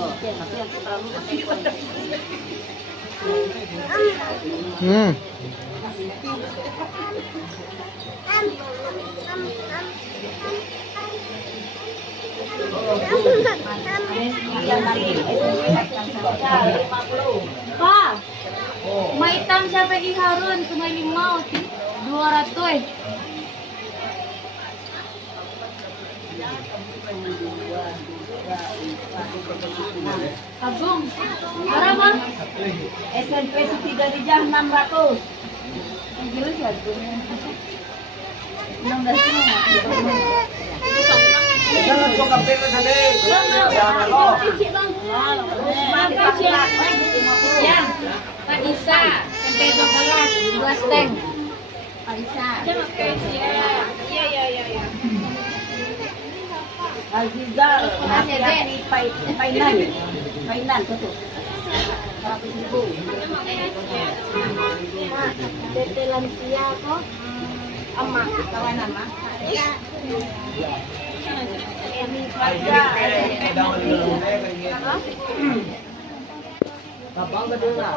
Pak, may hitam siya pagi harun, kumay limau, 200. Agung, berapa? SMP Siti Khadijah 600. Ang jelas ya, Agung. 16 Jangan suka pera sana. Yang, Pak Isa, tempe 12, 2 steng. Pak Isa. Iya. Azizal, hati-hati Painan tuh. 100.000. Tete lansia kok. Emak, kawan emak. Abang kedua.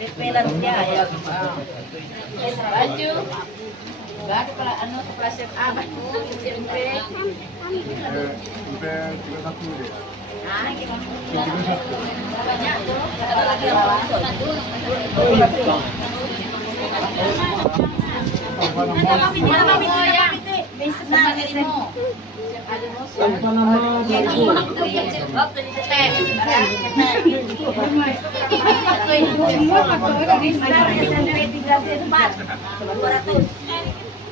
Bepelansia ya. Baju. Enggak ada pala kepala set A. Banyak tuh. Ada lagi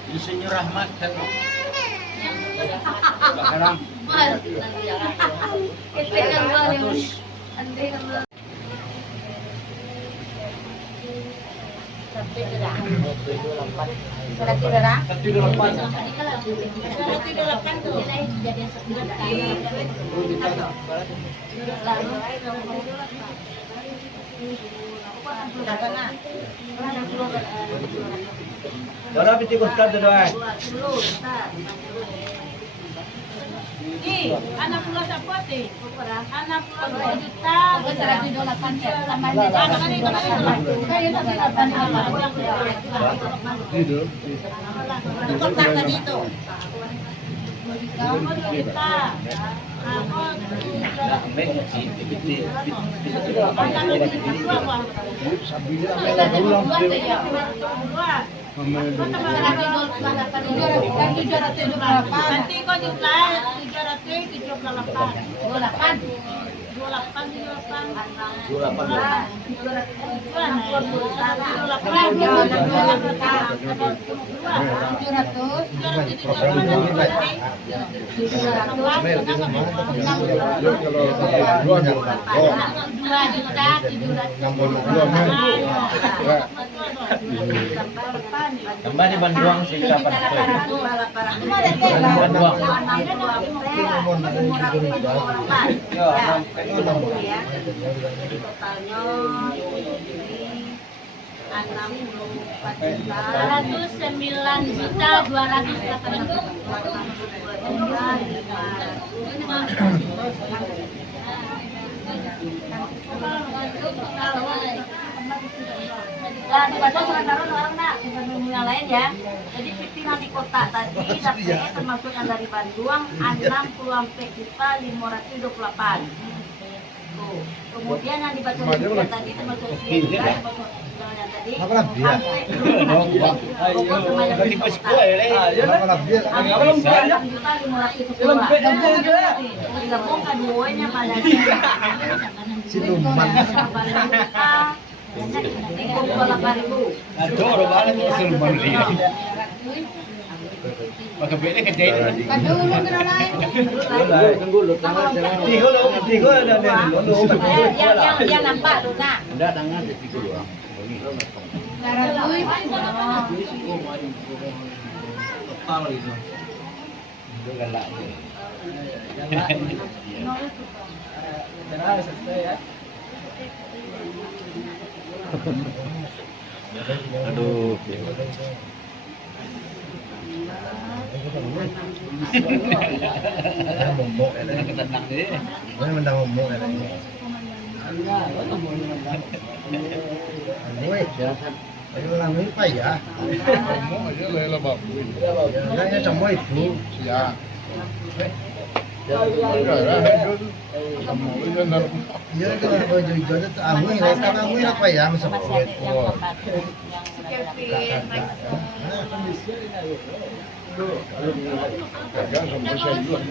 Insinyur Rahmat dan Berapa tikus kata doa? anak pulau sapote, anak pulau 2 juta, 128 ya, tambahnya kayu tapi 88. Kotak tadi itu. 2 juta. Nanti kau jumlah Kembali Bandung sih kapan? Totalnya 9.200.800. Nah, dibaca surat darun orang nak, bukan yang lain ya. Jadi pimpinan di kota tadi daftarnya termasuk yang dari Bandung 60.528. Tuh. Kemudian yang dibaca surat tadi termasuk yang tadi. Digabungkan duanya pada Siluman. 38.000. Aduh, orang mana tuh siluman dia? Maka beda kerjain. Tiga ada Yang nampak tuh nah. Enggak tangan di tiga doang. Total gitu. Itu galak. Aduh. Ketenang deh. Mana mendang ngomong ada ini. Oi, ayo lang ni pa ya. Ngomong aja lah lah bab. Jangan semua itu. Ya. Kamu itu nak Ya itu kalau jojo itu amu ini tak amu ini apa ya masuk. Masih ada yang obat yang dagang kamu saya jual.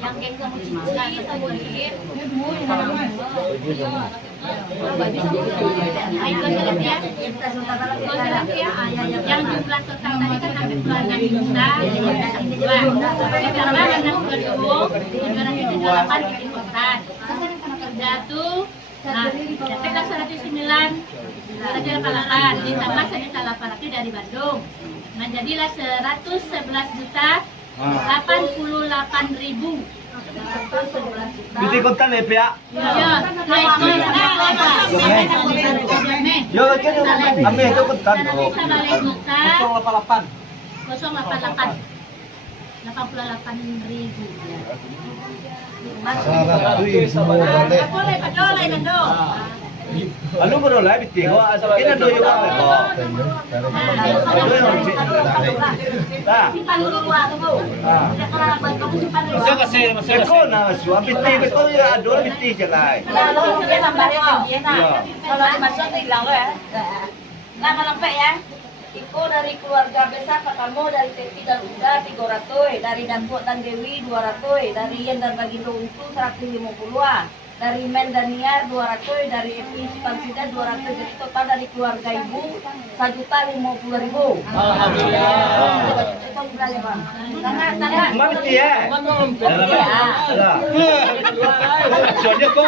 yang kayak kamu cici sama dia Yang jumlah total tadi kan sampai 26 juta. Karena anak kedua 708 bikin kotak. Jatuh. Nah, jatuhlah 109. 188 ditambah 188 dari Bandung. Nah, jadilah 111 juta 88.000. Biti kontan ya, Pia. Ya, nah itu Yo, kan ambil itu kontan. Bisa balik juta 088. 088 88.000 ya. Salah tu ibu boleh. Boleh padolay nando. Ano mo ro live tingo? Kina do yo ka ko. Ta. simpan dulu uang tuh ya kalau buat kamu simpan dulu Masuk kasi, masuk kasi. Ko na su abiti ko ya ador biti jalai. kalau dia tambahnya dia nah kalau dimasuk tuh hilang lo ya nah kalau sampai ya Iko dari keluarga besar Pak kamu dari Teti dan Uda 300, dari Danpo dan Dewi 200, dari Yen dan Bagindo itu 150-an, dari Men dan Niar 200, dari Epi Sukansida 200, jadi total dari keluarga ibu 1.050.000. Alhamdulillah. Itu berapa Bang? Tanda. Mati ya. Ya. Soalnya ko.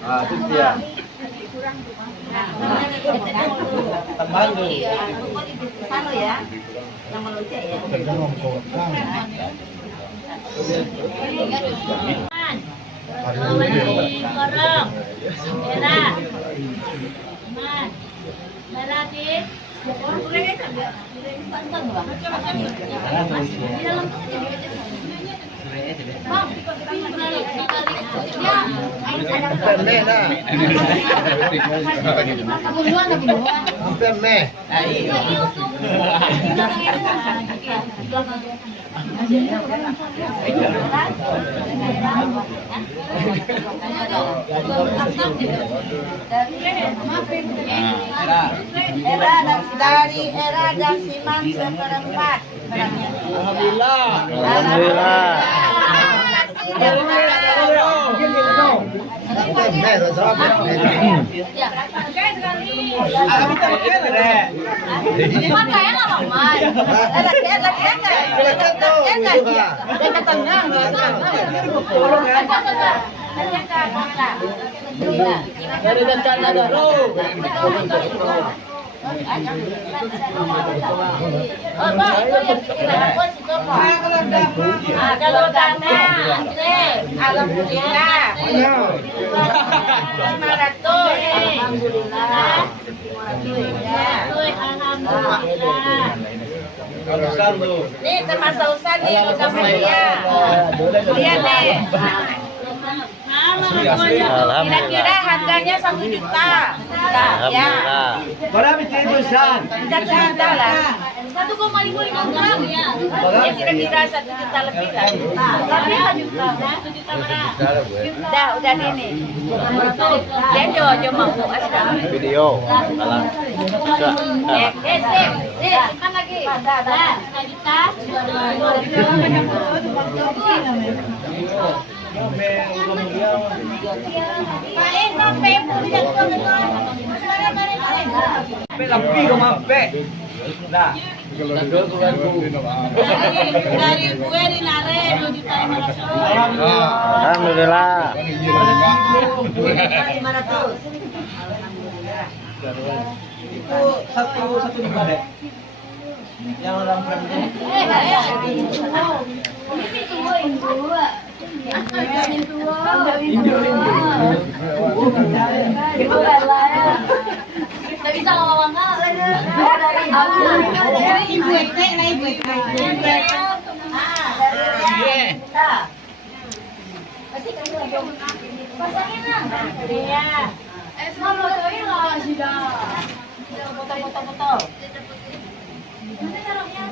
Ah, itu dia. Tambahan dulu. Sana ya. Yang melocek ya. Jangan kotang. Korong. Merah. Mas. Merah di. Sampai meh dah. Sampai meh. Era dan Siman seperempat. Alhamdulillah. Sampai meh dah sampai meh. Makanya lah Mas. Silakan tu. Dari dekat ada lo. Kalau dana, alhamdulillah. 500. Alhamdulillah. Alhamdulillah. Urusan tu. Nih termasuk usaha nih udah Maria. Maria nih. Kira-kira harganya 1 juta. Ya. Marami tayo san. 1 juta lah. 1,55 gram ya. Ya kira-kira 1 juta lebih lah. Lebih 1 juta. 1 juta berapa? Udah ini. Ya jo mau asal. Video. Sip. Simpan lagi. Ada. 1 juta. Sampai lebih ke mampe. Nah, Kalau Tanggal di- keluar, Bu. di nama- Dari gue dinarik 2.500.000. Alhamdulillah. Kan izin enggak? 500. Itu satu lima deh. Yang orang frame itu. Itu lah ya. Nggak bisa ngomong dari Ibu itu, nah ibu itu. Pasti kan pasangin lah. Iya. Mau fotoin lah sudah. Foto. Nanti taruhnya.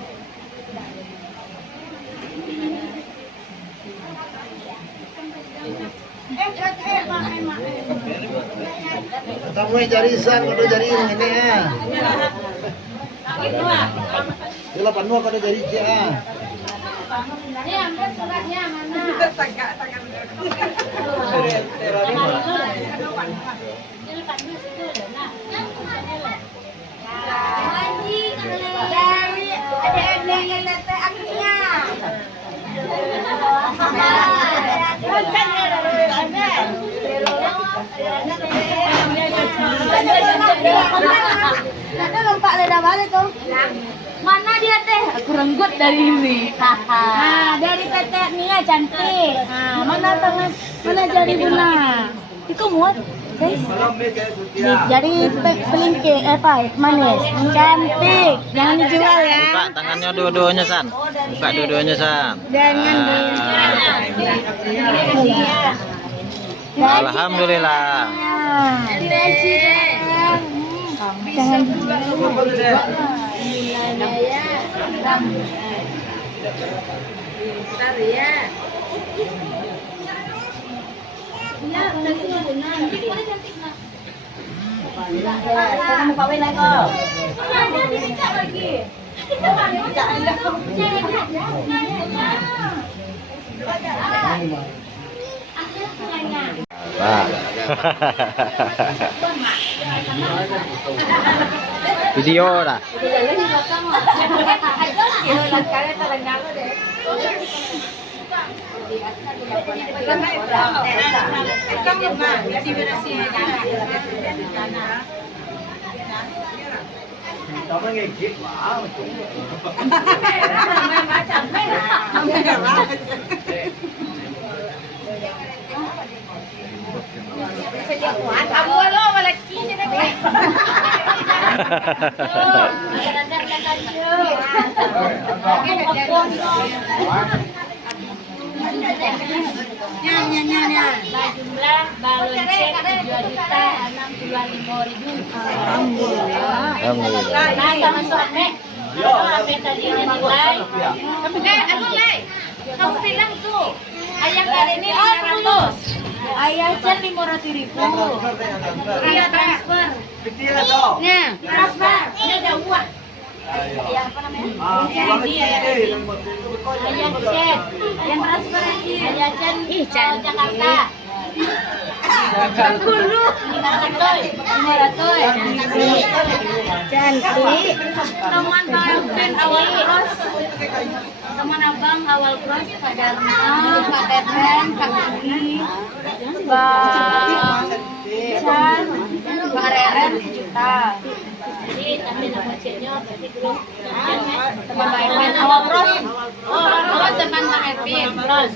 Kamu yang jarisan, kalau jari ini ya. Sila panua kalau jari ya. Ini ambil suratnya mana? Dari ada yang tete akhirnya. Nanti lompat lidah balik tuh. Mana dia teh? Aku renggut dari ini. Nah, dari tete Nia cantik. Nah, mana tangan, mana jari Buna? Itu muat, guys. Jari pelingkik, manis, cantik. Jangan dijual ya. Buka tangannya dua-duanya San. Buka dua-duanya San. Jangan Alhamdulillah. Jangan Kamu kawin lagi. Video dah. Kamu ngegit, wow. jumlah balon cek 2.065.000. Alhamdulillah. Nah, sama suami. Sampai tadi nilai. Anu Lai, kamu bilang tuh ayah kali ini 500. Ayah Jan 500.000. Iya transfer. Kecil atau? Nah, transfer. Ini ada uang. Ya apa namanya? Ayah Jan, yang transfer aja. Ayah Jan, Jakarta. Bengkulu 500. Cantik. Teman Bang awal cross. Teman abang awal cross Pak Dharma, Pak Teten, Kak Udi, Bang Chan, Bang Reren 1 juta. Jadi nanti nomor ceknya berarti belum. Teman Bang Erwin awal cross. Oh, teman Bang Erwin cross.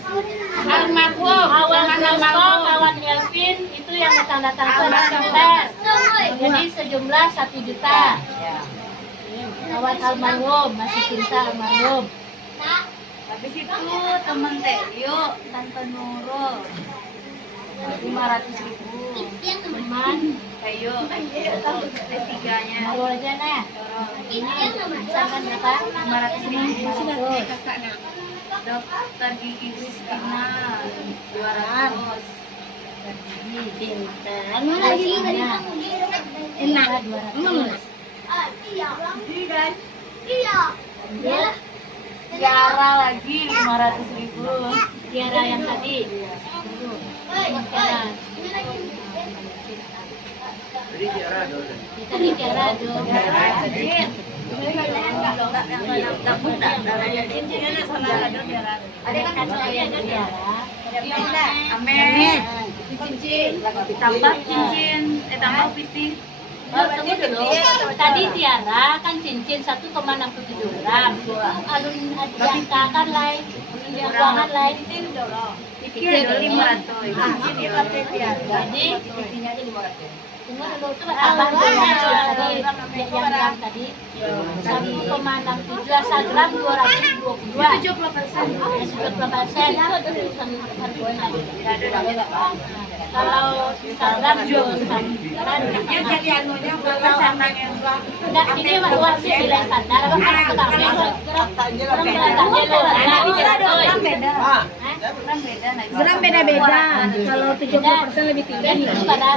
Almarhum kawan Elvin itu yang datang surat kontes. Jadi sejumlah 1 juta. Kawan almarhum masih cinta almarhum. Habis itu teman Teo, Tante Nurul 500.000. Teman Teo, S3-nya. Baru aja nah. Ini misalkan berapa? 500.000. Dokter gigi Kristina 200. Pintar. Lagi enak 200. Iya. Tiara lagi 500.000. Tiara yang tadi. Kita di Tiara do. Ada kan saya do Tiara. Amin. Cincin. Tambah cincin. Tambah piti. Oh, tunggu dulu. Tadi Tiara kan cincin 1,67 gram. Alun diangkakan lain, diangkakan lain. Iki ada 500. Cincin ya Tiara. Jadi Pipinya aja 500. tunggu dulu tuh abang tadi yang tadi 1,67 1 gram 222. 70%. Itu tulisan harganya. Kalau 1 gram jualan. Dia jadi anunya berapa sama yang Enggak, ini uangnya nilai standar. Abang kan tukang beda. Gram beda-beda. Kalau 70% lebih tinggi. Itu pada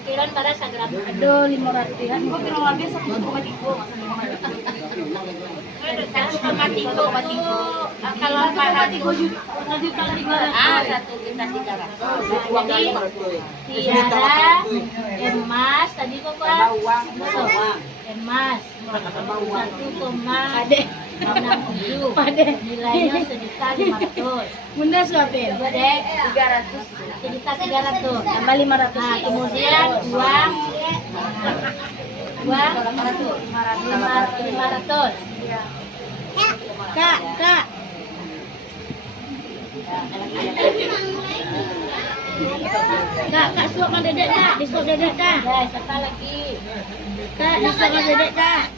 kiran pada sagram. Aduh, 500 ya. Gua kira lebih 1,3. Kalau 1,3 juta. Satu juta 300. Jadi Tiara, emas tadi kok Pak? Emas 1,67. Nilainya 1.500.000. Bunda suapin. Dek, 300. 1.300. Tambah 500. Nah, kemudian uang 500. Kak. Kak suap sama dedek kak, disuap dedek kak. Dek, satu lagi. Kak, disuap sama dedek kak.